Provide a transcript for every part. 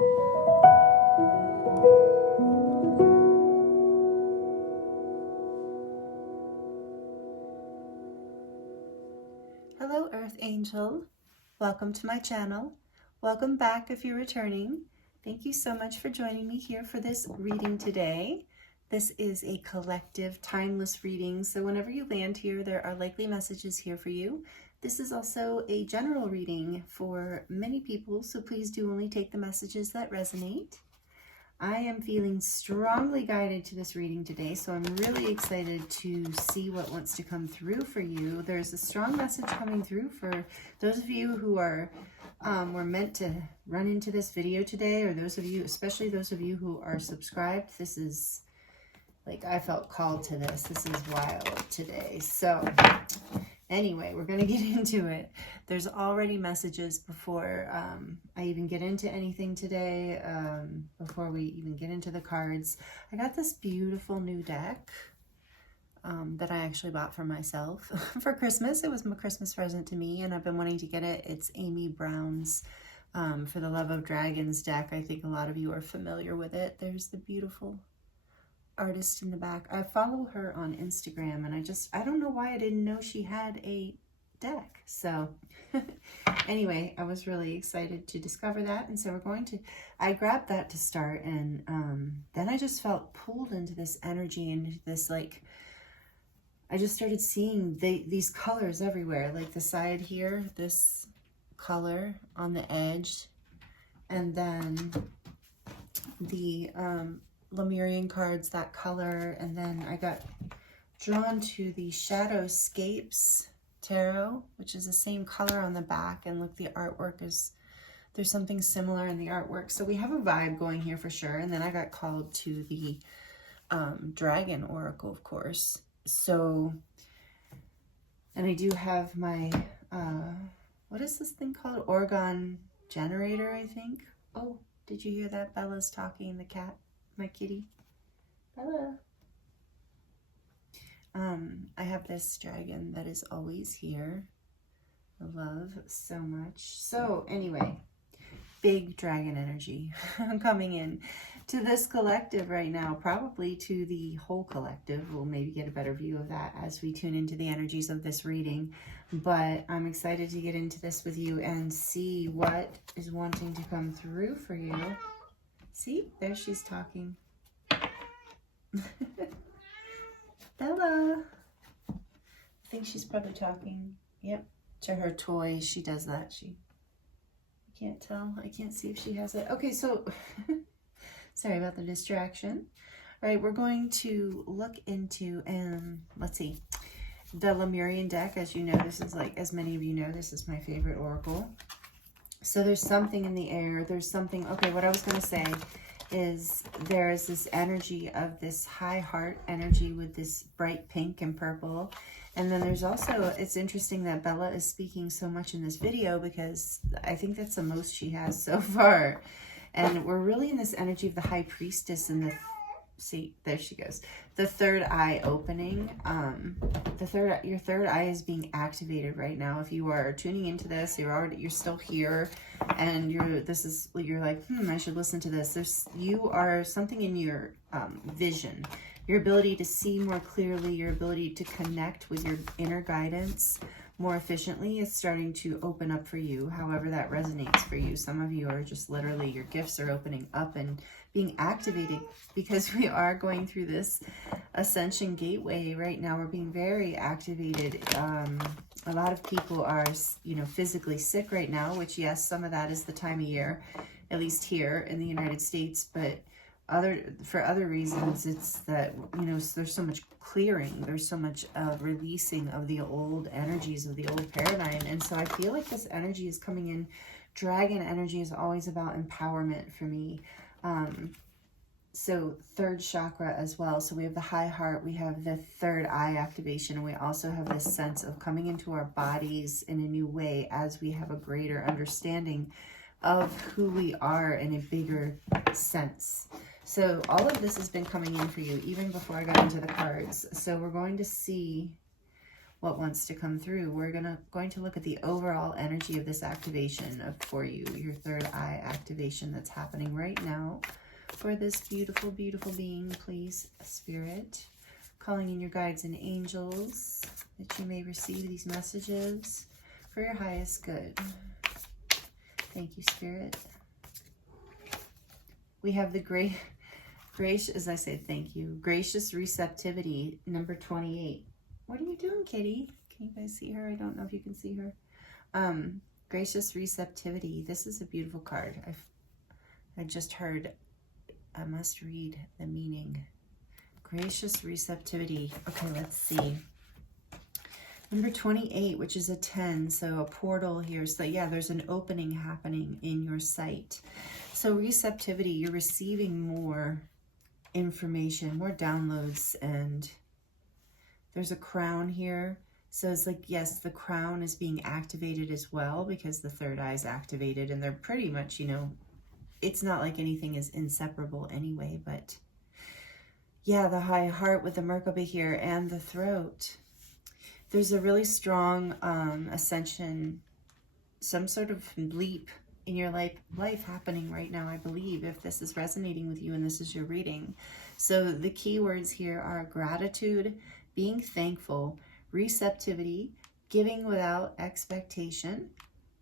Hello, Earth Angel. Welcome to my channel. Welcome back if you're returning. Thank you so much for joining me here for this reading today. This is a collective, timeless reading, so whenever you land here, there are likely messages here for you. This is also a general reading for many people, so please do only take the messages that resonate. I am feeling strongly guided to this reading today, so I'm really excited to see what wants to come through for you. There's a strong message coming through for those of you who are were meant to run into this video today, or those of you, especially those of you who are subscribed. This is like, I felt called to this. This is wild today. So anyway, we're going to get into it. There's already messages before I even get into anything today, before we even get into the cards. I got this beautiful new deck that I actually bought for myself for Christmas. It was my Christmas present to me, and I've been wanting to get it. It's Amy Brown's For the Love of Dragons deck. I think a lot of you are familiar with it. There's the beautiful artist in the back. I follow her on Instagram, and I don't know why I didn't know she had a deck. So anyway, I was really excited to discover that, and so I grabbed that to start, and then I just felt pulled into this energy, into this, like, I just started seeing these colors everywhere, like the side here, this color on the edge, and then the Lemurian cards, that color, and then I got drawn to the Shadowscapes Tarot, which is the same color on the back, and look, the artwork is, there's something similar in the artwork, so we have a vibe going here for sure. And then I got called to the Dragon Oracle, of course. So, and I do have my, what is this thing called? Orgone generator, I think. Oh, did you hear that? Bella's talking, the cat. My kitty, Bella. I have this dragon that is always here. I love so much. So anyway, big dragon energy coming in to this collective right now, probably to the whole collective. We'll maybe get a better view of that as we tune into the energies of this reading. But I'm excited to get into this with you and see what is wanting to come through for you. See, there she's talking. Bella. I think she's probably talking. Yep, to her toys. She does that. I can't tell. I can't see if she has it. Okay, so sorry about the distraction. All right, we're going to look into, let's see, the Lemurian deck. As you know, this is, like, as many of you know, this is my favorite oracle. So there's something in the air. There's something, okay, what I was going to say is there is this energy of this high heart energy with this bright pink and purple. And then there's also, it's interesting that Bella is speaking so much in this video, because I think that's the most she has so far. And we're really in this energy of the High Priestess and the, see, there she goes. The third eye opening. Your third eye is being activated right now. If you are tuning into this, you're still here, and you're like, I should listen to this. You are something in your vision, your ability to see more clearly, your ability to connect with your inner guidance more efficiently is starting to open up for you, however that resonates for you. Some of you are just literally, your gifts are opening up and being activated, because we are going through this Ascension gateway right now. We're being very activated. A lot of people are, physically sick right now, which, yes, some of that is the time of year, at least here in the United States, but for other reasons, it's that, there's so much clearing, there's so much releasing of the old energies of the old paradigm. And so I feel like this energy is coming in. Dragon energy is always about empowerment for me. So third chakra as well. So we have the high heart, we have the third eye activation, and we also have this sense of coming into our bodies in a new way as we have a greater understanding of who we are in a bigger sense. So all of this has been coming in for you even before I got into the cards. So we're going to see what wants to come through. We're going to look at the overall energy of this activation for you, your third eye activation. activation that's happening right now for this beautiful, beautiful being, please, Spirit. Calling in your guides and angels that you may receive these messages for your highest good. Thank you, Spirit. We have the gracious, as I say, thank you, gracious receptivity, number 28. What are you doing, kitty? Can you guys see her? I don't know if you can see her. Gracious receptivity. This is a beautiful card. I just heard, I must read the meaning. Gracious receptivity. Okay, let's see. Number 28, which is a 10, so a portal here. So yeah, there's an opening happening in your sight. So receptivity, you're receiving more information, more downloads, and there's a crown here. So it's like, yes, the crown is being activated as well because the third eye is activated, and they're pretty much, you know, it's not like anything is inseparable anyway, but yeah, the high heart with the Merkaba here and the throat. There's a really strong ascension, some sort of leap in your life happening right now, I believe, if this is resonating with you and this is your reading. So the key words here are gratitude, being thankful, receptivity, giving without expectation,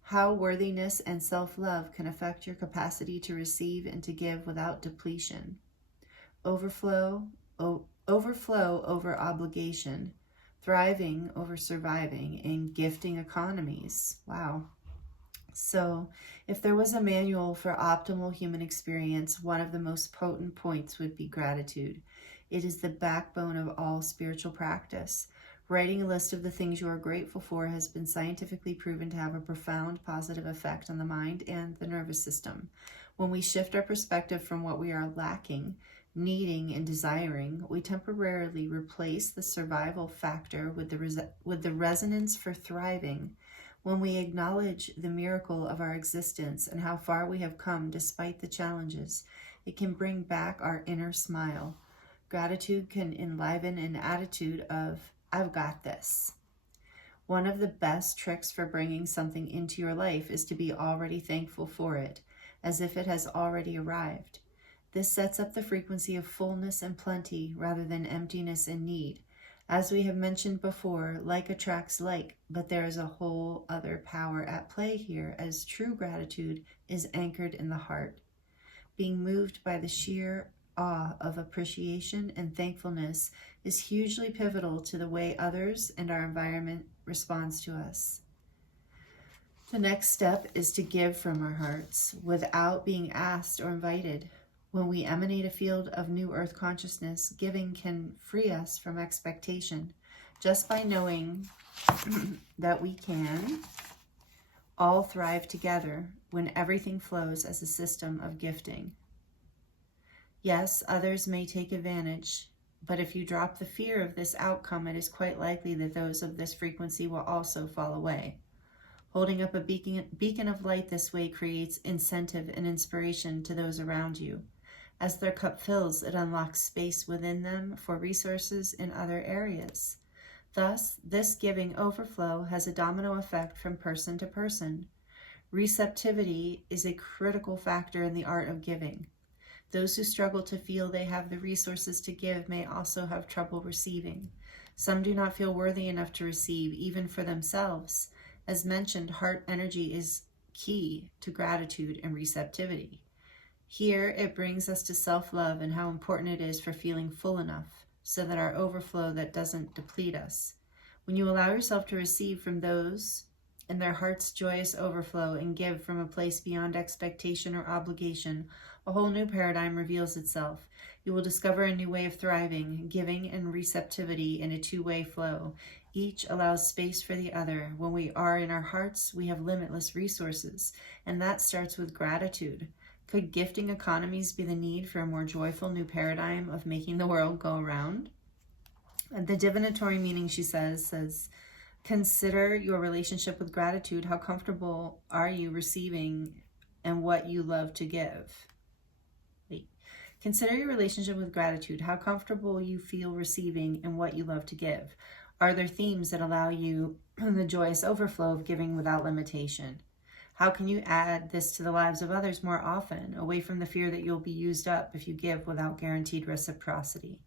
how worthiness and self-love can affect your capacity to receive and to give without depletion. Overflow over obligation, thriving over surviving, and gifting economies. Wow. So if there was a manual for optimal human experience, one of the most potent points would be gratitude. It is the backbone of all spiritual practice. Writing a list of the things you are grateful for has been scientifically proven to have a profound positive effect on the mind and the nervous system. When we shift our perspective from what we are lacking, needing, and desiring, we temporarily replace the survival factor with the resonance for thriving. When we acknowledge the miracle of our existence and how far we have come despite the challenges, it can bring back our inner smile. Gratitude can enliven an attitude of, I've got this. One of the best tricks for bringing something into your life is to be already thankful for it, as if it has already arrived. This sets up the frequency of fullness and plenty rather than emptiness and need. As we have mentioned before, like attracts like, but there is a whole other power at play here, as true gratitude is anchored in the heart. Being moved by the sheer awe of appreciation and thankfulness is hugely pivotal to the way others and our environment responds to us. The next step is to give from our hearts without being asked or invited. When we emanate a field of new earth consciousness, giving can free us from expectation. Just by knowing that we can all thrive together when everything flows as a system of gifting. Yes, others may take advantage, but if you drop the fear of this outcome, it is quite likely that those of this frequency will also fall away. Holding up a beacon of light this way creates incentive and inspiration to those around you. As their cup fills, it unlocks space within them for resources in other areas. Thus, this giving overflow has a domino effect from person to person. Receptivity is a critical factor in the art of giving. Those who struggle to feel they have the resources to give may also have trouble receiving. Some do not feel worthy enough to receive, even for themselves. As mentioned, heart energy is key to gratitude and receptivity. Here, it brings us to self-love and how important it is for feeling full enough so that our overflow that doesn't deplete us. When you allow yourself to receive from those in their heart's joyous overflow and give from a place beyond expectation or obligation, a whole new paradigm reveals itself. You will discover a new way of thriving, giving and receptivity in a two-way flow. Each allows space for the other. When we are in our hearts, we have limitless resources, and that starts with gratitude. Could gifting economies be the need for a more joyful new paradigm of making the world go around? And the divinatory meaning, she says, consider your relationship with gratitude. How comfortable are you receiving and what you love to give? Consider your relationship with gratitude. How comfortable you feel receiving and what you love to give. Are there themes that allow you the joyous overflow of giving without limitation? How can you add this to the lives of others more often, away from the fear that you'll be used up if you give without guaranteed reciprocity?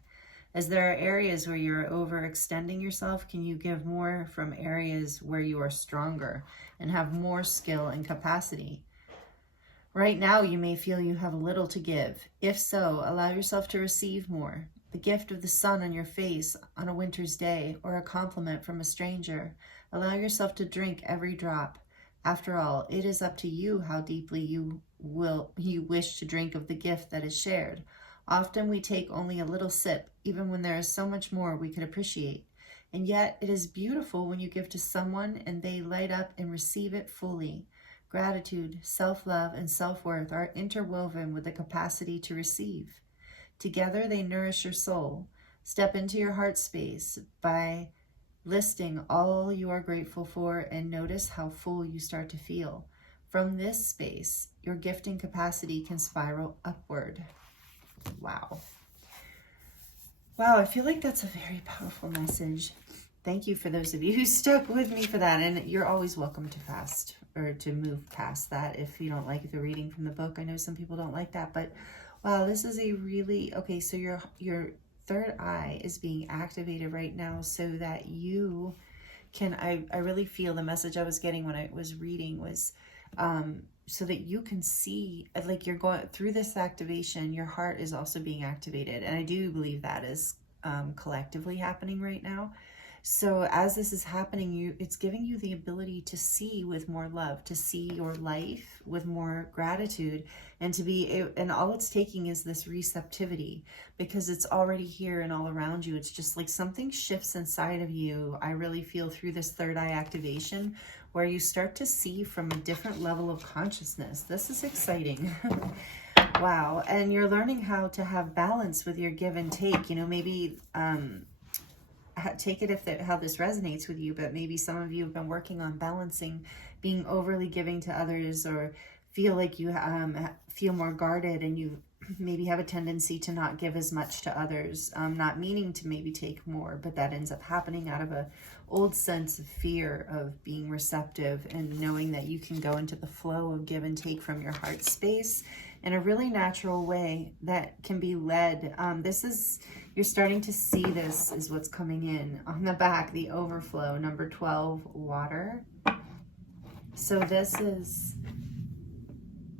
As there are areas where you're overextending yourself, can you give more from areas where you are stronger and have more skill and capacity? Right now, you may feel you have little to give. If so, allow yourself to receive more. The gift of the sun on your face on a winter's day, or a compliment from a stranger. Allow yourself to drink every drop. After all, it is up to you how deeply you wish to drink of the gift that is shared. Often we take only a little sip, even when there is so much more we could appreciate. And yet it is beautiful when you give to someone and they light up and receive it fully. Gratitude, self-love, and self-worth are interwoven with the capacity to receive. Together they nourish your soul. Step into your heart space by listing all you are grateful for and notice how full you start to feel. From this space, your gifting capacity can spiral upward. Wow. Wow, I feel like that's a very powerful message. Thank you for those of you who stuck with me for that. And you're always welcome to fast or to move past that if you don't like the reading from the book. I know some people don't like that, but wow, this is a really, okay, so your third eye is being activated right now so that you can, I really feel the message I was getting when I was reading was, so that you can see, like you're going through this activation, your heart is also being activated. And I do believe that is collectively happening right now. So as this is happening, it's giving you the ability to see with more love, to see your life with more gratitude, and to be, and all it's taking is this receptivity, because it's already here and all around you. It's just like something shifts inside of you. I really feel through this third eye activation where you start to see from a different level of consciousness. This is exciting. Wow. And you're learning how to have balance with your give and take. You know, maybe take it how this resonates with you, but maybe some of you have been working on balancing being overly giving to others, or feel like you feel more guarded and you maybe have a tendency to not give as much to others, not meaning to maybe take more, but that ends up happening out of a old sense of fear of being receptive and knowing that you can go into the flow of give and take from your heart space in a really natural way that can be led. You're starting to see this is what's coming in on the back, the overflow, number 12, water. So this is,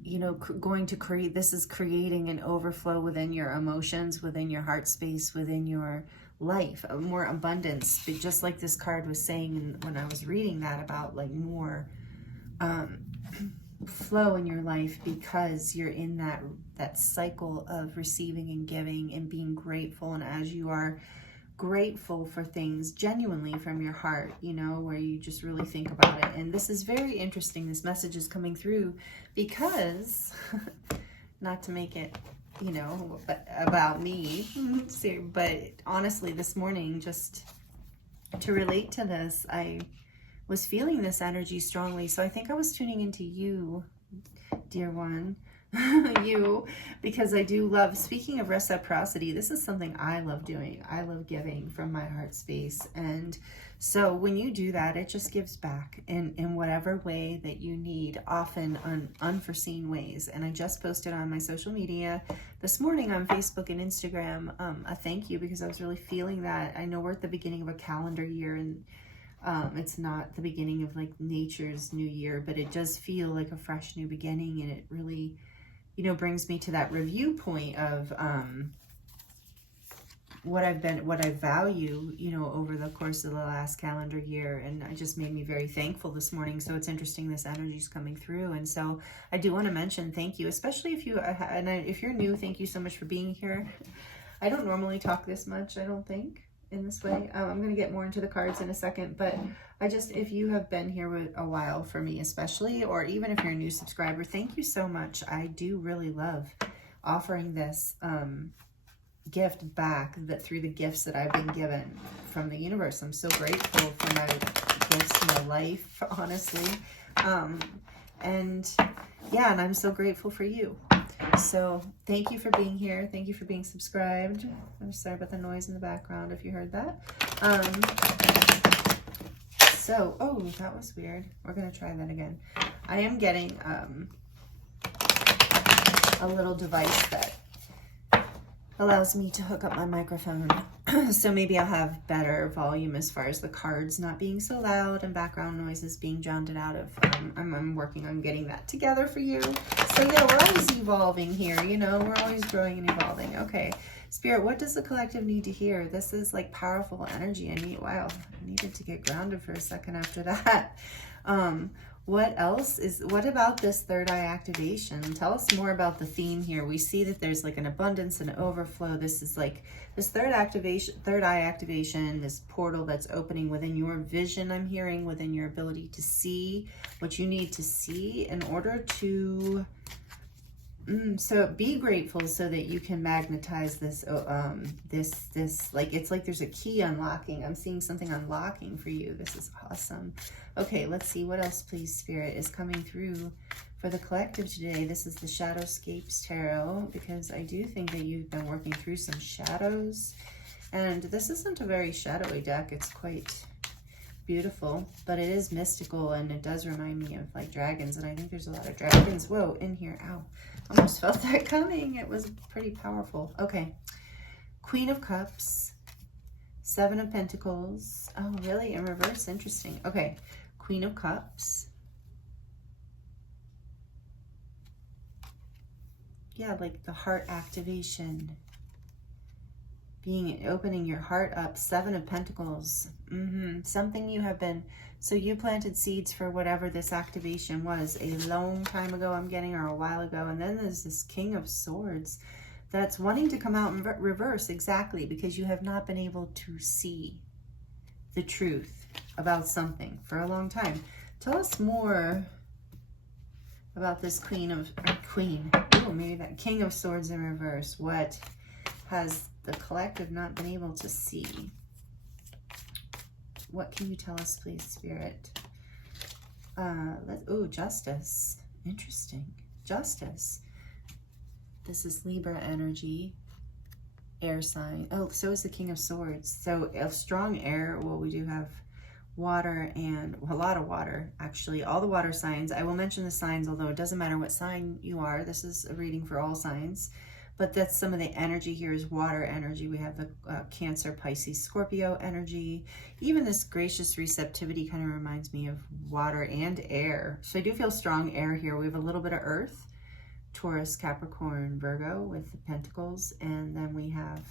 you know, going to create, this is creating an overflow within your emotions, within your heart space, within your life, more abundance. But just like this card was saying when I was reading that about like more flow in your life, because you're in that cycle of receiving and giving and being grateful. And as you are grateful for things genuinely from your heart, you know, where you just really think about it. And this is very interesting. This message is coming through because, not to make it, you know, about me, but honestly, this morning, just to relate to this, I was feeling this energy strongly. So I think I was tuning into you, dear one, you, because I do love, speaking of reciprocity, this is something I love doing. I love giving from my heart space. And so when you do that, it just gives back in whatever way that you need, often on unforeseen ways. And I just posted on my social media this morning on Facebook and Instagram a thank you, because I was really feeling that. I know we're at the beginning of a calendar year, and it's not the beginning of like nature's new year, but it does feel like a fresh new beginning. And it really, you know, brings me to that review point of what I value, you know, over the course of the last calendar year. And it just made me very thankful this morning. So it's interesting, this energy is coming through. And so I do want to mention thank you, especially if if you're new, thank you so much for being here. I don't normally talk this much, I don't think, in this way. I'm going to get more into the cards in a second, but if you have been here a while, for me especially, or even if you're a new subscriber, thank you so much. I do really love offering this gift back, that through the gifts that I've been given from the universe. I'm so grateful for my gifts to my life, honestly. And yeah, and I'm so grateful for you. So thank you for being here. Thank you for being subscribed. I'm sorry about the noise in the background if you heard that. So, oh, that was weird. We're going to try that again. I am getting a little device that allows me to hook up my microphone. So maybe I'll have better volume as far as the cards not being so loud and background noises being drowned out of. I'm working on getting that together for you. So yeah, we're always evolving here, you know, we're always growing and evolving. Okay, Spirit, what does the collective need to hear? This is like powerful energy. I needed to get grounded for a second after that. What about this third eye activation? Tell us more about the theme here. We see that there's like an abundance and overflow. This is like this third eye activation, this portal that's opening within your vision, I'm hearing, within your ability to see what you need to see in order to so be grateful so that you can magnetize this like it's like there's a key unlocking. I'm seeing something unlocking for you. This is awesome. Okay, let's see what else, please, Spirit, is coming through for the collective today. This is the Shadowscapes Tarot, because I do think that you've been working through some shadows, and this isn't a very shadowy deck. It's quite beautiful, but it is mystical, and it does remind me of like dragons, and I think there's a lot of dragons, whoa, in here. Ow, almost felt that coming. It was pretty powerful. Okay, Queen of Cups, Seven of Pentacles. Oh, really? In reverse? Interesting. Okay, Queen of Cups. Yeah, like the heart activation. Opening your heart up. Seven of Pentacles. Something you have been, so you planted seeds for whatever this activation was a long time ago, I'm getting, or a while ago. And then there's this King of Swords that's wanting to come out in reverse, exactly, because you have not been able to see the truth about something for a long time. Tell us more about this King, oh, maybe that King of Swords in reverse. What has the collective not been able to see? What can you tell us, please, Spirit? Oh, Justice. Interesting. Justice. This is Libra energy. Air sign. Oh, so is the King of Swords. So a strong air. Well, we do have water and a lot of water, actually. All the water signs. I will mention the signs, although it doesn't matter what sign you are. This is a reading for all signs. But that's some of the energy here is water energy. We have the Cancer, Pisces, Scorpio energy. Even this gracious receptivity kind of reminds me of water and air. So I do feel strong air here. We have a little bit of earth, Taurus, Capricorn, Virgo with the Pentacles. And then we have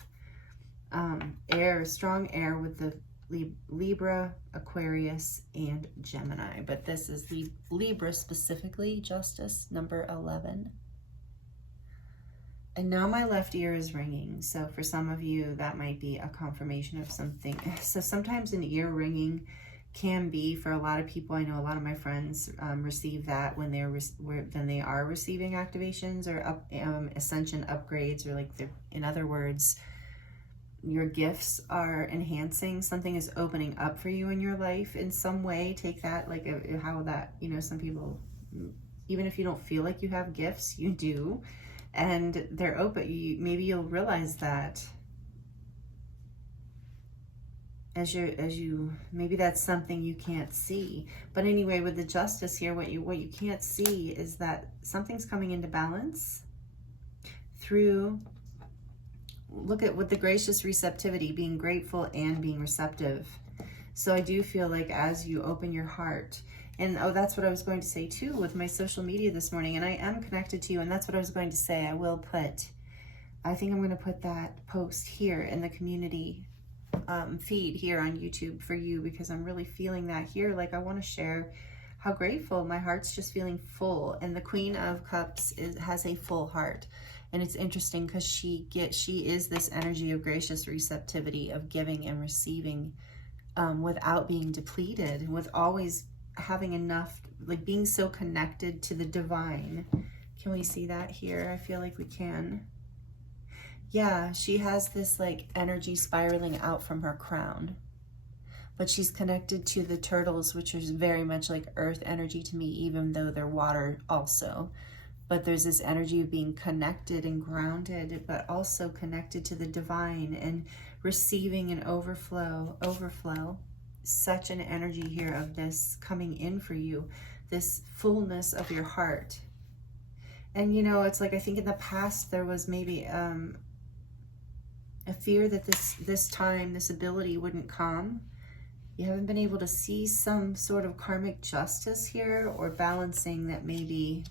air, strong air with the Libra, Aquarius, and Gemini. But this is the Libra specifically, Justice, number 11. And now my left ear is ringing. So for some of you, that might be a confirmation of something. So sometimes an ear ringing can be, for a lot of people, I know a lot of my friends receive that when they are receiving activations or Ascension upgrades, or like in other words, your gifts are enhancing. Something is opening up for you in your life in some way. Take that like how that, you know, some people, even if you don't feel like you have gifts, you do. And they're open. Maybe you'll realize that as you maybe that's something you can't see. But anyway, with the Justice here, what you can't see is that something's coming into balance through, look at with the gracious receptivity, being grateful and being receptive. So I do feel like as you open your heart, and oh, that's what I was going to say too with my social media this morning, and I am connected to you, and that's what I was going to say. I think I'm going to put that post here in the community feed here on YouTube for you, because I'm really feeling that here. Like I want to share how grateful my heart's just feeling full. And the Queen of Cups has a full heart. And it's interesting because she is this energy of gracious receptivity, of giving and receiving without being depleted, with always having enough, like being so connected to the divine. Can we see that here? I feel like we can. Yeah, she has this like energy spiraling out from her crown, but she's connected to the turtles, which is very much like earth energy to me, even though they're water also. But there's this energy of being connected and grounded, but also connected to the divine and receiving an overflow. such an energy here of this coming in for you, this fullness of your heart. And you know, it's like, I think in the past there was maybe a fear that this time, this ability wouldn't come. You haven't been able to see some sort of karmic justice here, or balancing that maybe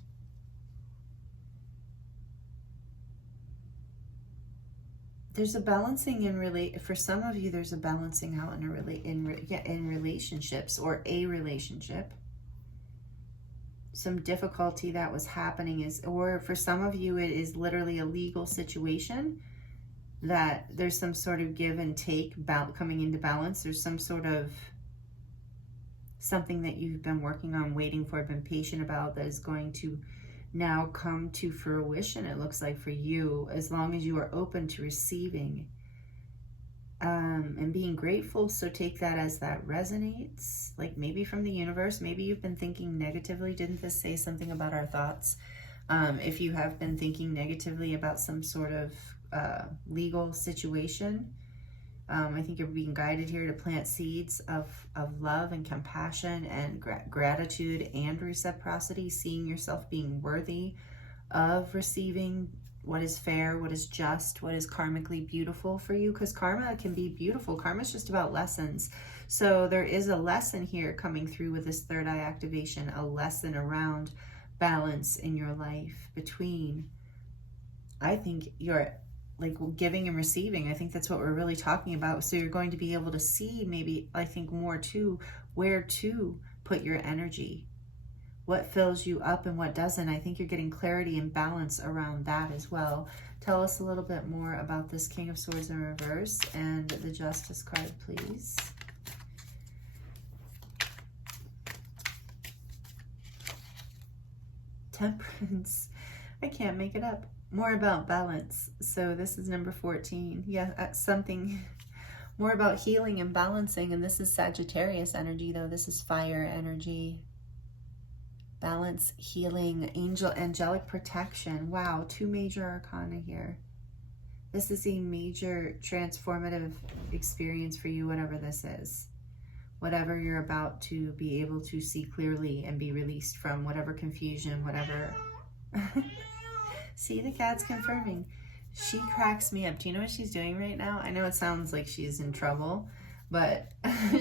there's a balancing for some of you, there's a balancing out in relationships, or a relationship. Some difficulty that was happening or for some of you, it is literally a legal situation that there's some sort of give and take coming into balance. There's some sort of something that you've been working on, waiting for, been patient about, that is going to now come to fruition, it looks like, for you, as long as you are open to receiving and being grateful. So take that as that resonates, like maybe from the universe. Maybe you've been thinking negatively. Didn't this say something about our thoughts? If you have been thinking negatively about some sort of legal situation, I think you're being guided here to plant seeds of love and compassion and gratitude and reciprocity, seeing yourself being worthy of receiving what is fair, what is just, what is karmically beautiful for you, because karma can be beautiful. Karma is just about lessons. So there is a lesson here coming through with this third eye activation, a lesson around balance in your life between, I think, your like giving and receiving. I think that's what we're really talking about. So you're going to be able to see, maybe, I think, more too, where to put your energy, what fills you up and what doesn't. I think you're getting clarity and balance around that as well. Tell us a little bit more about this King of Swords in reverse and the Justice card, please. Temperance. I can't make it up. More about balance. So this is number 14. Yeah, something more about healing and balancing. And this is Sagittarius energy, though. This is fire energy. Balance, healing, angelic protection. Wow, 2 major arcana here. This is a major transformative experience for you, whatever this is. Whatever you're about to be able to see clearly and be released from, whatever confusion, whatever... See, the cat's confirming. She cracks me up. Do you know what she's doing right now? I know it sounds like she's in trouble, but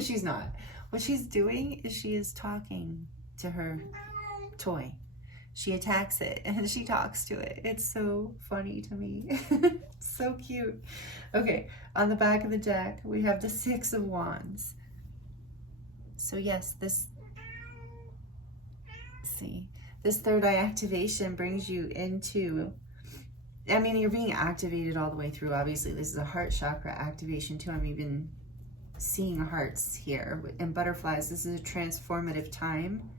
she's not. What she's doing is she is talking to her toy. She attacks it and she talks to it. It's so funny to me. So cute. Okay, on the back of the deck, we have the 6 of Wands. So yes, this third eye activation brings you into, I mean, you're being activated all the way through. Obviously, this is a heart chakra activation too. I'm even seeing hearts here and butterflies. This is a transformative time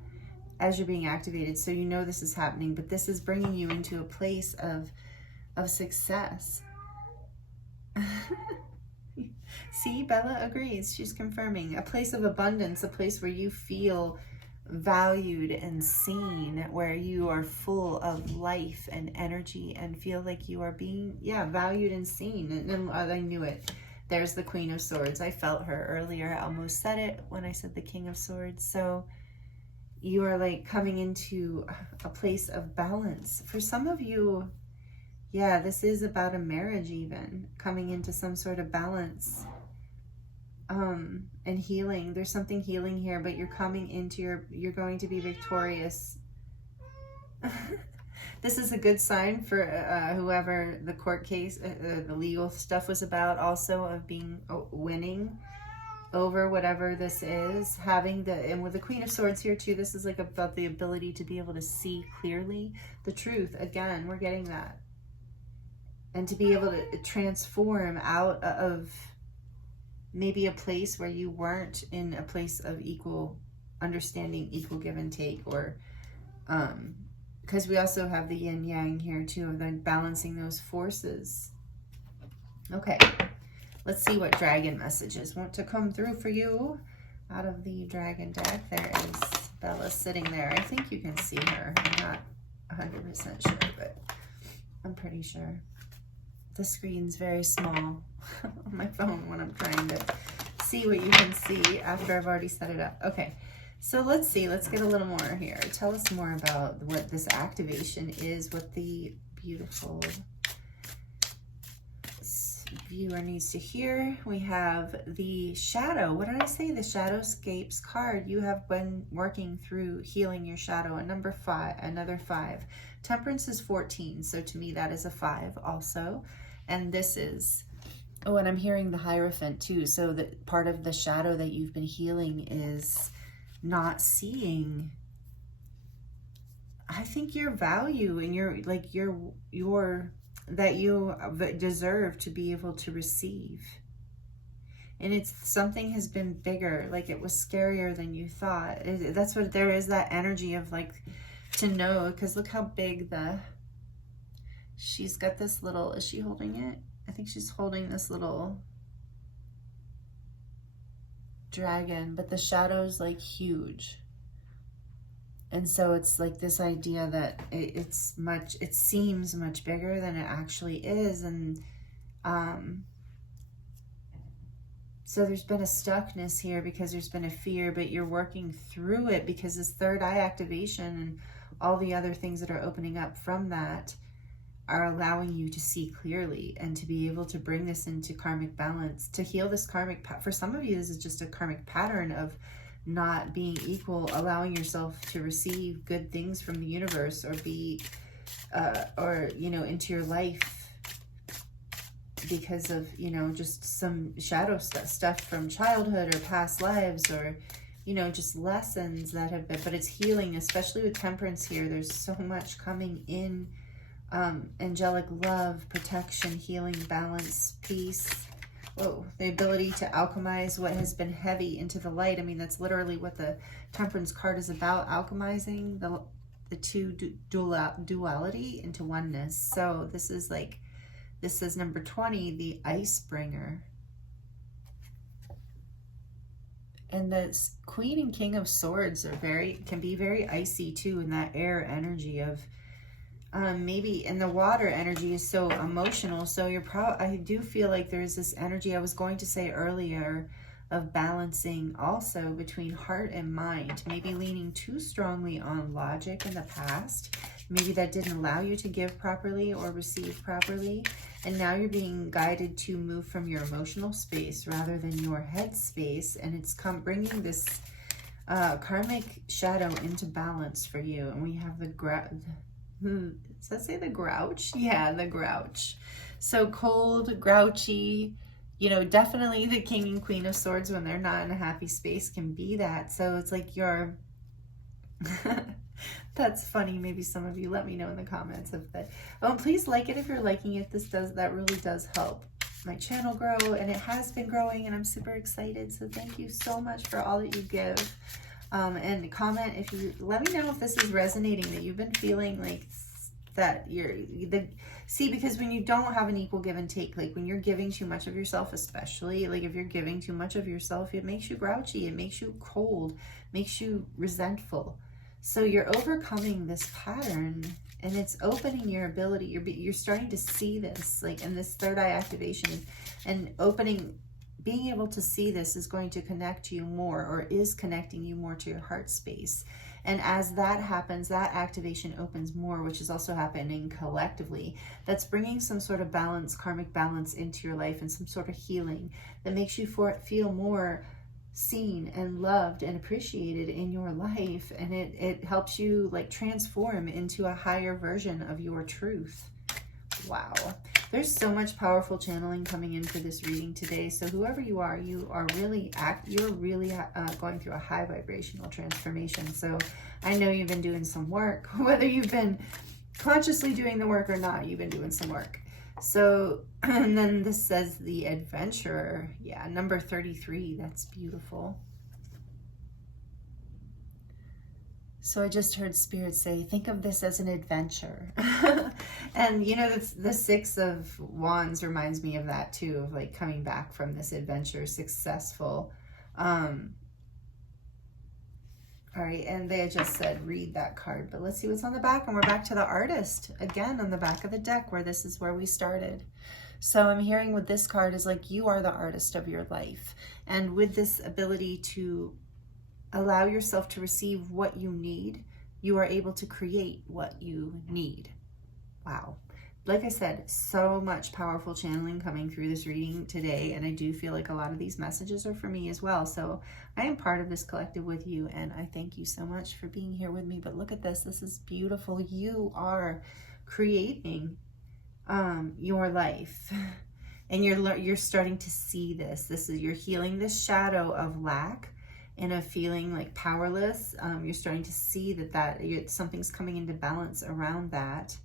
as you're being activated. So you know this is happening, but this is bringing you into a place of success. See, Bella agrees. She's confirming. A place of abundance, a place where you feel valued and seen, where you are full of life and energy and feel like you are being, valued and seen. And I knew it. There's the Queen of Swords. I felt her earlier. I almost said it when I said the King of Swords. So you are like coming into a place of balance. For some of you, this is about a marriage, even coming into some sort of balance. And healing. There's something healing here, but you're coming into you're going to be victorious. This is a good sign for whoever the court case, the legal stuff was about, also of winning over whatever this is. And with the Queen of Swords here too, this is like about the ability to be able to see clearly the truth. Again, we're getting that. And to be able to transform out of maybe a place where you weren't in a place of equal understanding, equal give and take, or because we also have the yin yang here too, of then balancing those forces. Okay, let's see what dragon messages want to come through for you out of the dragon deck. There is Bella sitting there. I think you can see her. I'm not 100% sure, but I'm pretty sure. The screen's very small on my phone when I'm trying to see what you can see after I've already set it up. Okay, so let's see. Let's get a little more here. Tell us more about what this activation is, what the beautiful viewer needs to hear. We have the shadow. What did I say? The Shadowscapes card. You have been working through healing your shadow. And number 5, another 5. Temperance is 14. So to me, that is a 5 also. And this is, oh, and I'm hearing the Hierophant too. So that part of the shadow that you've been healing is not seeing, I think, your value and your, like, your that you deserve to be able to receive. And it's something has been bigger, like it was scarier than you thought. That's what there is, that energy of like to know, because look how big she's got this little, is she holding it? I think she's holding this little dragon, but the shadow's like huge. And so it's like this idea that it seems much bigger than it actually is. And so there's been a stuckness here because there's been a fear, but you're working through it because this third eye activation and all the other things that are opening up from that are allowing you to see clearly and to be able to bring this into karmic balance, to heal this karmic, for some of you, this is just a karmic pattern of not being equal, allowing yourself to receive good things from the universe or be, or, you know, into your life because of, you know, just some shadow stuff from childhood or past lives, or, you know, just lessons that have been, but it's healing, especially with Temperance here. There's so much coming in, angelic love, protection, healing, balance, peace. Whoa, the ability to alchemize what has been heavy into the light. I mean, that's literally what the Temperance card is about, alchemizing the two duality into oneness. So this is like, this is number 20, the Ice Bringer. And the Queen and King of Swords are can be very icy too, in that air energy of, maybe, and the water energy is so emotional. So I do feel like there's this energy I was going to say earlier of balancing also between heart and mind, maybe leaning too strongly on logic in the past. Maybe that didn't allow you to give properly or receive properly. And now you're being guided to move from your emotional space rather than your head space. And it's bringing this karmic shadow into balance for you. And we have the does that say the Grouch? Yeah, the Grouch. So cold, grouchy, you know, definitely the King and Queen of Swords, when they're not in a happy space, can be that. So it's like you're, that's funny. Maybe some of you let me know in the comments if that. Oh, please like it if you're liking it. That really does help my channel grow, and it has been growing, and I'm super excited. So thank you so much for all that you give. And comment if you, let me know if this is resonating, that you've been feeling like that see, because when you don't have an equal give and take, like when you're giving too much of yourself, especially like if you're giving too much of yourself, it makes you grouchy, it makes you cold, makes you resentful. So you're overcoming this pattern, and it's opening your ability. You're starting to see this, like in this third eye activation, and being able to see this is going to connect you more, or is connecting you more to your heart space. And as that happens, that activation opens more, which is also happening collectively. That's bringing some sort of balance, karmic balance into your life, and some sort of healing that makes you feel more seen and loved and appreciated in your life. And it helps you like transform into a higher version of your truth. Wow. There's so much powerful channeling coming in for this reading today. So whoever you are really going through a high vibrational transformation. So I know you've been doing some work, whether you've been consciously doing the work or not, you've been doing some work. So, and then this says the Adventurer. Yeah, number 33. That's beautiful. So I just heard Spirit say, think of this as an adventure. And you know, the Six of Wands reminds me of that too, of like coming back from this adventure, successful. Or All right, and they just said read that card, but let's see what's on the back. And we're back to the Artist again on the back of the deck, where this is where we started. So I'm hearing with this card is like you are the artist of your life. And with this ability to allow yourself to receive what you need, you are able to create what you need. Wow. Like I said, so much powerful channeling coming through this reading today, and I do feel like a lot of these messages are for me as well. So I am part of this collective with you, and I thank you so much for being here with me. But look at this. This is beautiful. You are creating your life, and you're starting to see this. This is, you're healing this shadow of lack and of feeling like powerless. You're starting to see that something's coming into balance around that.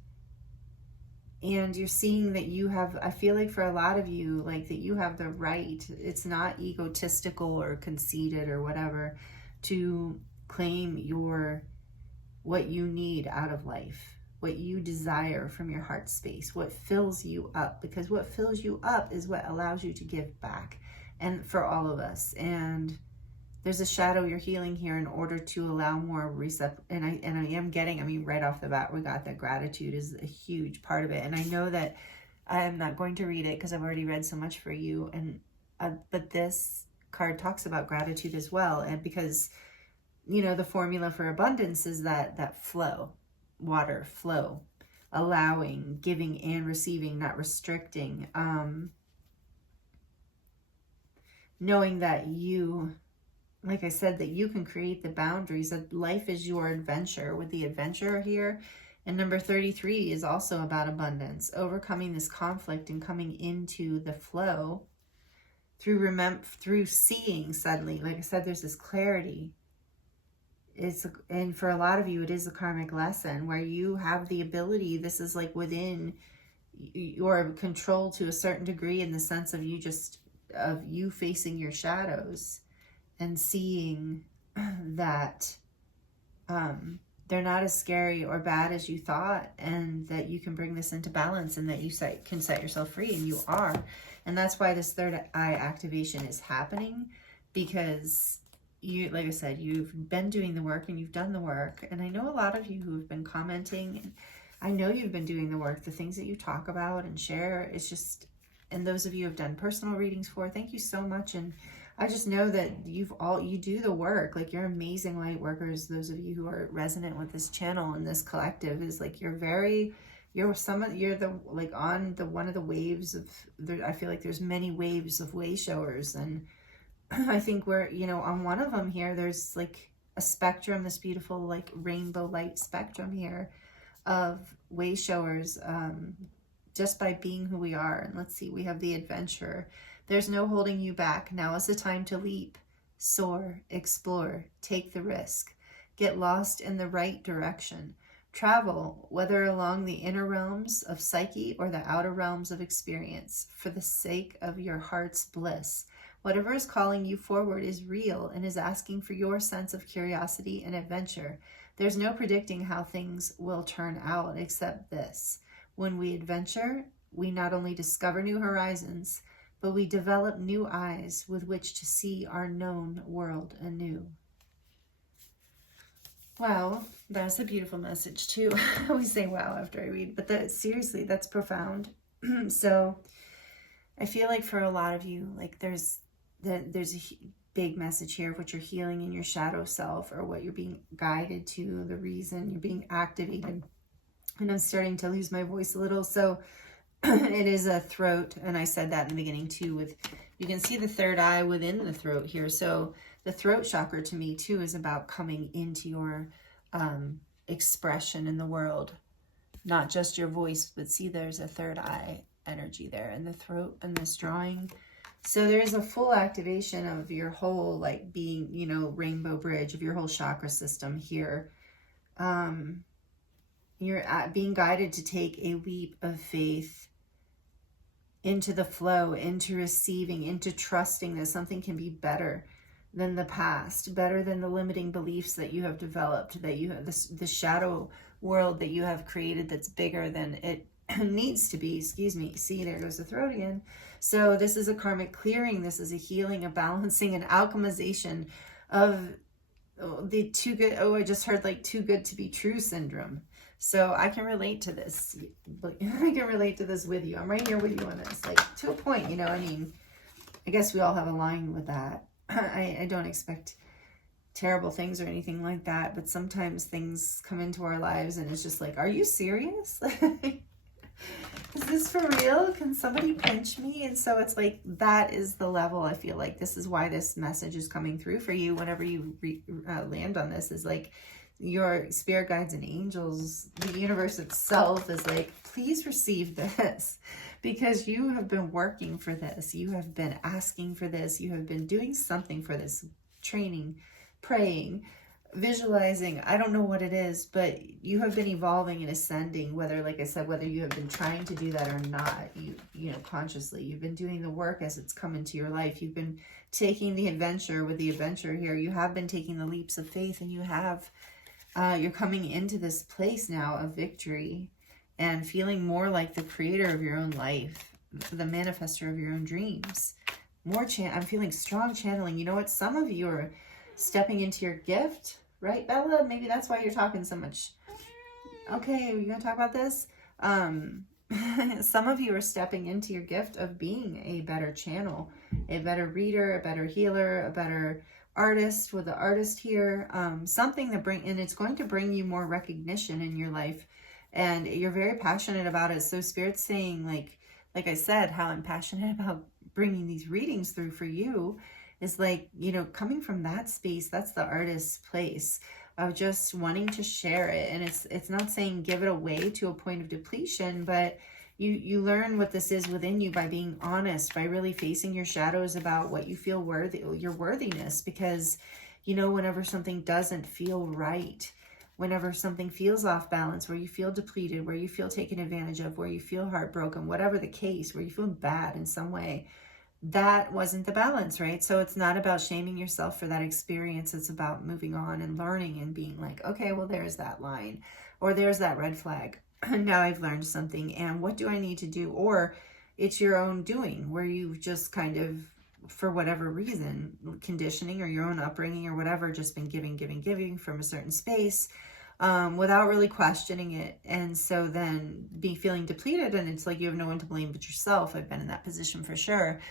And you're seeing that you have, I feel like for a lot of you, like that you have the right, it's not egotistical or conceited or whatever, to claim what you need out of life, what you desire from your heart space, what fills you up, because what fills you up is what allows you to give back, and for all of us. And there's a shadow you're healing here in order to allow more and I am getting, I mean, right off the bat, we got that gratitude is a huge part of it. And I know that I'm not going to read it because I've already read so much for you. And but this card talks about gratitude as well. And because, you know, the formula for abundance is that flow, water flow, allowing, giving and receiving, not restricting, knowing that you, like I said, that you can create the boundaries, that life is your adventure with the adventure here. And number 33 is also about abundance, overcoming this conflict and coming into the flow through seeing suddenly. Like I said, there's this clarity. And for a lot of you, it is a karmic lesson where you have the ability, this is like within your control to a certain degree, in the sense of you facing your shadows and seeing that they're not as scary or bad as you thought, and that you can bring this into balance, and that you can set yourself free, and you are. And that's why this third eye activation is happening, because you, like I said, you've been doing the work and you've done the work. And I know a lot of you who have been commenting, and I know you've been doing the work, the things that you talk about and share. It's just, and those of you who have done personal readings for, thank you so much. And I just know that you do the work. Like, you're amazing light workers. Those of you who are resonant with this channel and this collective, is like, you're on one of the waves of, I feel like there's many waves of way showers. And I think we're, on one of them here, there's like a spectrum, this beautiful like rainbow light spectrum here of way showers, just by being who we are. And let's see, we have the adventurer. There's no holding you back. Now is the time to leap, soar, explore, take the risk, get lost in the right direction. Travel, whether along the inner realms of psyche or the outer realms of experience, for the sake of your heart's bliss. Whatever is calling you forward is real and is asking for your sense of curiosity and adventure. There's no predicting how things will turn out except this. When we adventure, we not only discover new horizons, but we develop new eyes with which to see our known world anew. Wow, that's a beautiful message too. I always say wow after I read, but seriously, that's profound. So I feel like for a lot of you, like there's a big message here of what you're healing in your shadow self, or what you're being guided to, the reason you're being activated. And I'm starting to lose my voice a little, so it is a throat, and I said that in the beginning too, with, you can see the third eye within the throat here. So the throat chakra to me too is about coming into your expression in the world, not just your voice, but see, there's a third eye energy there in the throat and this drawing. So there's a full activation of your whole, like, being, rainbow bridge of your whole chakra system here. You're being guided to take a leap of faith into the flow, into receiving, into trusting that something can be better than the past, better than the limiting beliefs that you have developed, that you have the shadow world that you have created that's bigger than it needs to be. Excuse me. See, there goes the throat again. So this is a karmic clearing. This is a healing, a balancing, an alchemization of the too good, oh, I just heard like too good to be true syndrome. So I can relate to this. I can relate to this with you. I'm right here with you on this, like to a point, you know, I mean, I guess we all have a line with that. I don't expect terrible things or anything like that, but sometimes things come into our lives and it's just like, are you serious? Is this for real? Can somebody pinch me? And so it's like, that is the level. I feel like this is why this message is coming through for you whenever you land on this, is like your spirit guides and angels, the universe itself is like, please receive this, because you have been working for this. You have been asking for this. You have been doing something for this, training, praying, visualizing. I don't know what it is, but you have been evolving and ascending, whether, like I said, whether you have been trying to do that or not, you know, consciously, you've been doing the work as it's come into your life. You've been taking the adventure with the adventure here. You have been taking the leaps of faith, and you have, you're coming into this place now of victory and feeling more like the creator of your own life, the manifester of your own dreams. I'm feeling strong channeling. You know what? Some of you are stepping into your gift, right, Bella? Maybe that's why you're talking so much. Okay, are you gonna talk about this? Some of you are stepping into your gift of being a better channel, a better reader, a better healer, a better artist, with the artist here, something that and it's going to bring you more recognition in your life, and you're very passionate about it. So Spirit's saying, like I said, how I'm passionate about bringing these readings through for you is like, you know, coming from that space, that's the artist's place of just wanting to share it. And it's not saying give it away to a point of depletion, but you learn what this is within you by being honest, by really facing your shadows about what you feel worthy, your worthiness, because, you know, whenever something doesn't feel right, whenever something feels off balance, where you feel depleted, where you feel taken advantage of, where you feel heartbroken, whatever the case, where you feel bad in some way, that wasn't the balance, right? So it's not about shaming yourself for that experience. It's about moving on and learning and being like, okay, well, there's that line, or there's that red flag. Now I've learned something, and what do I need to do? Or it's your own doing, where you've just kind of, for whatever reason, conditioning or your own upbringing or whatever, just been giving from a certain space, without really questioning it. And so then feeling depleted, and it's like you have no one to blame but yourself. I've been in that position for sure,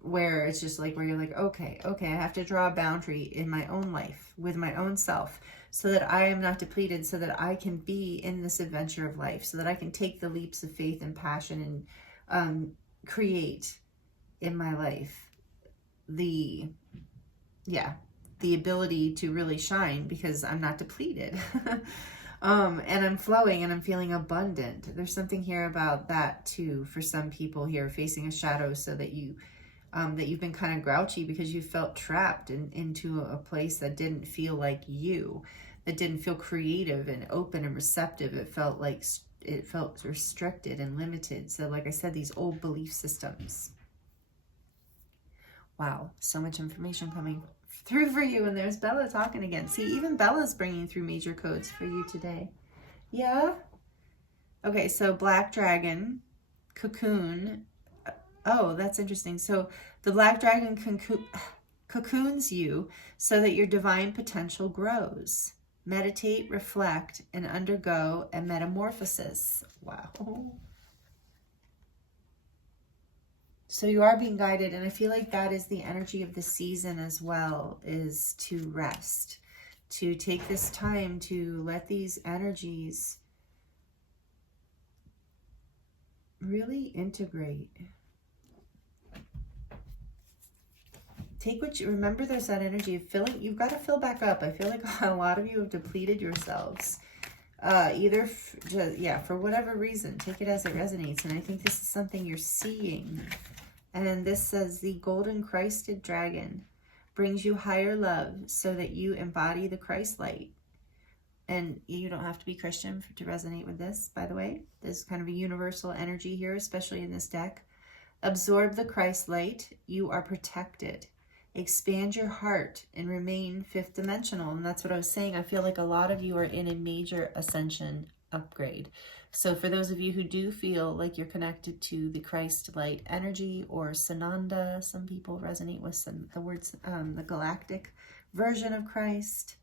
where it's just like, where you're like, okay, I have to draw a boundary in my own life with my own self, so that I am not depleted, so that I can be in this adventure of life, so that I can take the leaps of faith and passion and create in my life the ability to really shine, because I'm not depleted. And I'm flowing and I'm feeling abundant. There's something here about that too, for some people here facing a shadow, so that you've been kind of grouchy because you felt trapped into a place that didn't feel like you, that didn't feel creative and open and receptive. It felt restricted and limited. So like I said, these old belief systems. Wow, so much information coming through for you. And there's Bella talking again. See, even Bella's bringing through major codes for you today. Yeah? Okay, so Black Dragon, Cocoon. Oh, that's interesting. So the Black Dragon cocoons you so that your divine potential grows. Meditate, reflect, and undergo a metamorphosis. Wow. So you are being guided, and I feel like that is the energy of the season as well, is to rest, to take this time to let these energies really integrate. Take what you, remember there's that energy of filling, you've got to fill back up. I feel like a lot of you have depleted yourselves. Either, for whatever reason, take it as it resonates. And I think this is something you're seeing. And this says, the golden Christed dragon brings you higher love so that you embody the Christ light. And you don't have to be Christian to resonate with this, by the way. There's kind of a universal energy here, especially in this deck. Absorb the Christ light. You are protected. Expand your heart and remain fifth dimensional. And that's what I was saying. I feel like a lot of you are in a major ascension upgrade. So for those of you who do feel like you're connected to the Christ light energy, or Sananda, some people resonate with the words, the galactic version of Christ,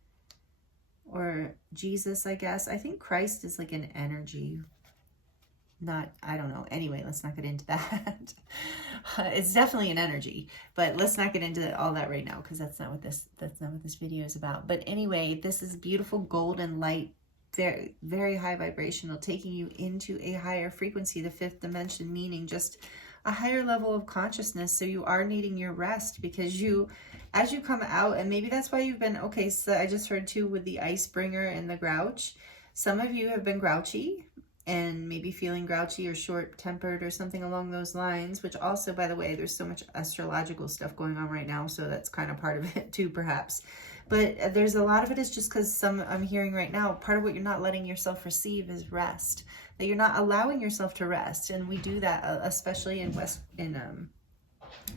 or Jesus, I guess. I think Christ is like an energy, not, I don't know. Anyway, let's not get into that. It's definitely an energy, but let's not get into all that right now, because that's not what this video is about. But anyway, this is beautiful golden light, very, very high vibrational, taking you into a higher frequency, the fifth dimension, meaning just a higher level of consciousness. So you are needing your rest, because you, as you come out, and maybe that's why you've been, okay, so I just heard too with the ice bringer and the grouch, some of you have been grouchy and maybe feeling grouchy or short-tempered or something along those lines, which also, by the way, there's so much astrological stuff going on right now, so that's kind of part of it too, perhaps. But there's a lot of it is just because I'm hearing right now, part of what you're not letting yourself receive is rest, that you're not allowing yourself to rest. And we do that, especially in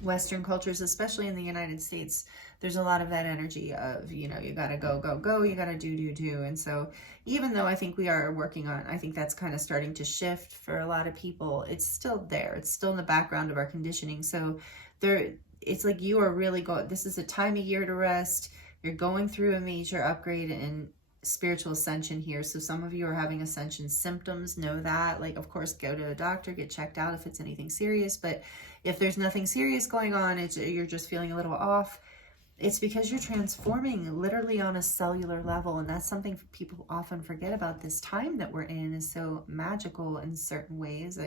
Western cultures, especially in the United States. There's a lot of that energy of, you know, you gotta go, go, go, you gotta do. And so even though I think we are working on, I think that's kind of starting to shift for a lot of people, it's still there. It's still in the background of our conditioning. So there, it's like you are really going, this is a time of year to rest. You're going through a major upgrade and spiritual ascension here. So some of you are having ascension symptoms, know that. Like, of course, go to a doctor, get checked out if it's anything serious. But if there's nothing serious going on, you're just feeling a little off, it's because you're transforming literally on a cellular level. And that's something people often forget about. This time that we're in is so magical in certain ways.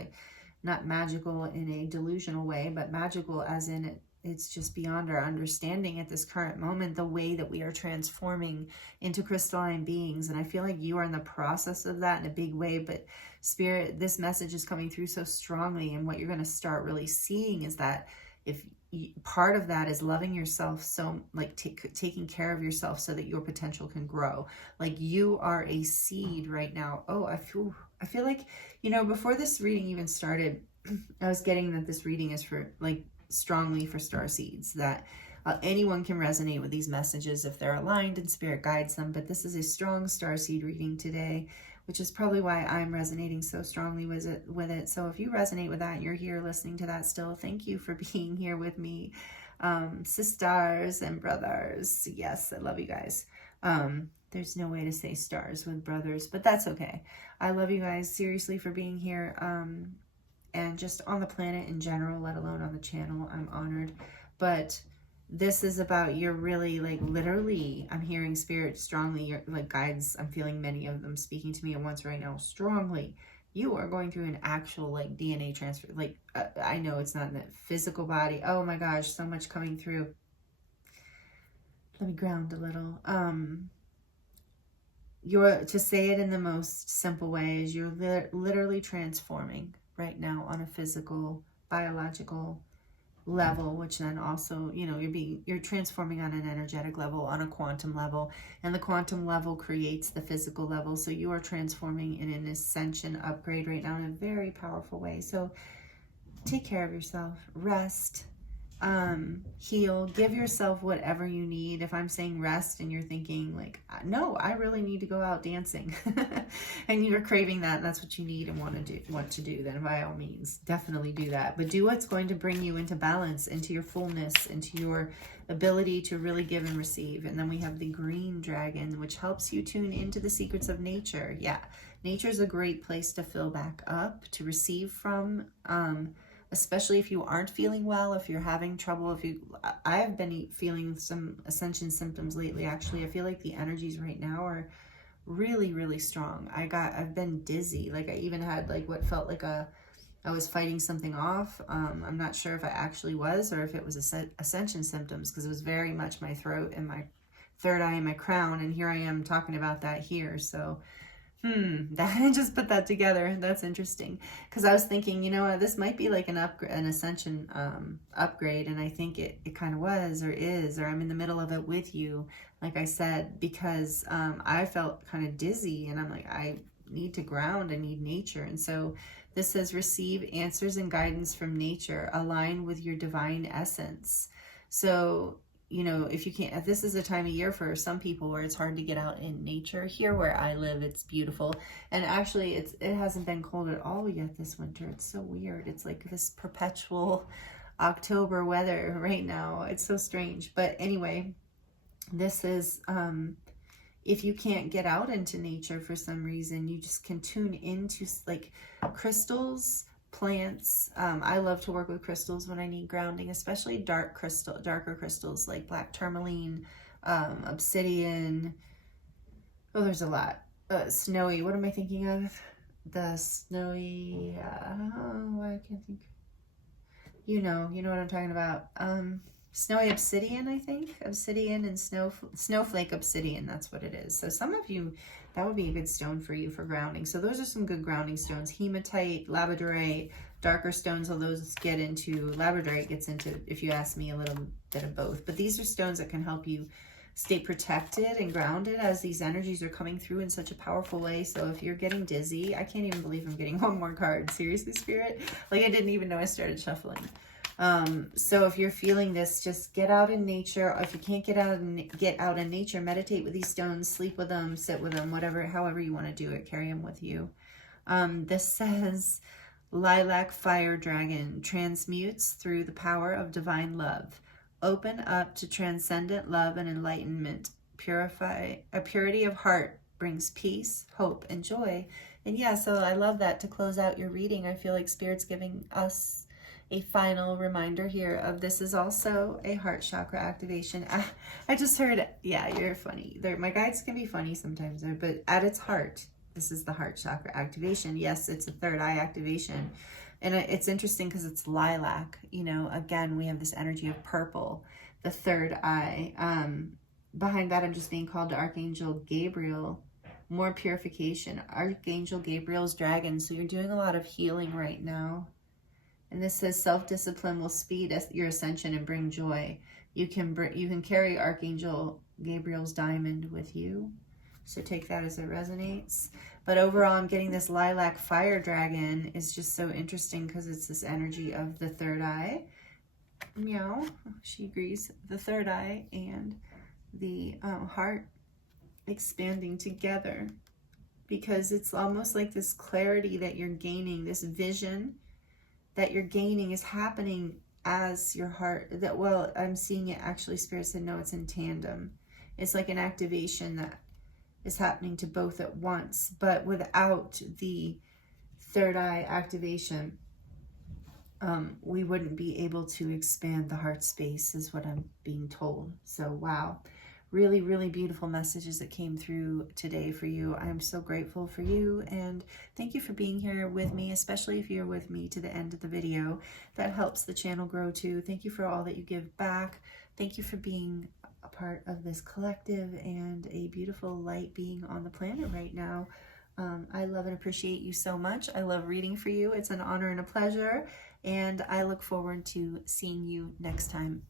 Not magical in a delusional way, but magical as in it's just beyond our understanding at this current moment, the way that we are transforming into crystalline beings. And I feel like you are in the process of that in a big way. But Spirit, this message is coming through so strongly. And what you're going to start really seeing is that if part of that is loving yourself, so like taking care of yourself so that your potential can grow. Like you are a seed right now. Oh, I feel like, you know, before this reading even started, I was getting that this reading is for like strongly for star seeds, that anyone can resonate with these messages if they're aligned and Spirit guides them. But this is a strong star seed reading today, which is probably why I'm resonating so strongly with it. So if you resonate with that, you're here listening to that still, thank you for being here with me. Sisters and brothers. Yes, I love you guys. There's no way to say stars with brothers, but that's okay. I love you guys seriously for being here. And just on the planet in general, let alone on the channel. I'm honored. But this is about, you're really like literally, I'm hearing Spirit strongly, you're like guides, I'm feeling many of them speaking to me at once right now strongly. You are going through an actual like DNA transfer. Like I know it's not in the physical body. Oh my gosh, so much coming through. Let me ground a little. You're, to say it in the most simple way, is you're literally transforming right now on a physical, biological level, which then also, you know, you're transforming on an energetic level, on a quantum level, and the quantum level creates the physical level. So you are transforming in an ascension upgrade right now in a very powerful way. So take care of yourself, rest, heal, give yourself whatever you need. If I'm saying rest and you're thinking like, no, I really need to go out dancing and you're craving that and that's what you need and want to do, then by all means, definitely do that. But do what's going to bring you into balance, into your fullness, into your ability to really give and receive. And then we have the green dragon, which helps you tune into the secrets of nature. Yeah, nature is a great place to fill back up, to receive from, especially if you aren't feeling well, if you're having trouble, I have been feeling some ascension symptoms lately. Actually, I feel like the energies right now are really, really strong. I've been dizzy. Like I even had like what felt like I was fighting something off. I'm not sure if I actually was, or if it was ascension symptoms, because it was very much my throat and my third eye and my crown. And here I am talking about that here. So I just put that together. That's interesting, because I was thinking, you know, this might be like an ascension upgrade, and I think it kind of was, or is, or I'm in the middle of it with you, like I said, because I felt kind of dizzy, and I'm like, I need to ground, I need nature. And so this says, receive answers and guidance from nature, align with your divine essence. So, you know, if you can't, this is a time of year for some people where it's hard to get out in nature. Here where I live, it's beautiful. And actually it hasn't been cold at all yet this winter. It's so weird. It's like this perpetual October weather right now. It's so strange. But anyway, This is, if you can't get out into nature for some reason, you just can tune into like crystals, plants. I love to work with crystals when I need grounding, especially darker crystals like black tourmaline, obsidian. Oh, there's a lot. Snowy, what am I thinking of? The snowy, oh, I can't think. You know what I'm talking about. Snowy obsidian, I think. Obsidian and snowflake obsidian, that's what it is. So some of you, that would be a good stone for you for grounding. So those are some good grounding stones. Hematite, labradorite, darker stones, all those get into, labradorite gets into, if you ask me, a little bit of both. But these are stones that can help you stay protected and grounded as these energies are coming through in such a powerful way. So if you're getting dizzy, I can't even believe I'm getting one more card. Seriously, Spirit? Like, I didn't even know I started shuffling. So if you're feeling this, just get out in nature. If you can't get out in nature, meditate with these stones, sleep with them, sit with them, whatever, however you want to do it, carry them with you. This says, Lilac Fire Dragon transmutes through the power of divine love. Open up to transcendent love and enlightenment. A purity of heart brings peace, hope, and joy. And yeah, so I love that to close out your reading. I feel like Spirit's giving us a final reminder here of this is also a heart chakra activation. I just heard, yeah, you're funny. My guides can be funny sometimes, but at its heart, this is the heart chakra activation. Yes, it's a third eye activation. And it's interesting because it's lilac. You know, again, we have this energy of purple, the third eye. Behind that, I'm just being called to Archangel Gabriel. More purification. Archangel Gabriel's dragon. So you're doing a lot of healing right now. And this says self-discipline will speed your ascension and bring joy. You can carry Archangel Gabriel's diamond with you. So take that as it resonates. But overall, I'm getting this lilac fire dragon is just so interesting because it's this energy of the third eye. Meow, she agrees. The third eye and the heart expanding together, because it's almost like this clarity that you're gaining, this vision that you're gaining is happening as your heart, that, well, I'm seeing it actually, Spirit said, no, it's in tandem. It's like an activation that is happening to both at once, but without the third eye activation, we wouldn't be able to expand the heart space, is what I'm being told. So, wow. Really, really beautiful messages that came through today for you. I'm so grateful for you, and thank you for being here with me, especially if you're with me to the end of the video. That helps the channel grow too. Thank you for all that you give back. Thank you for being a part of this collective and a beautiful light being on the planet right now. I love and appreciate you so much. I love reading for you. It's an honor and a pleasure, and I look forward to seeing you next time.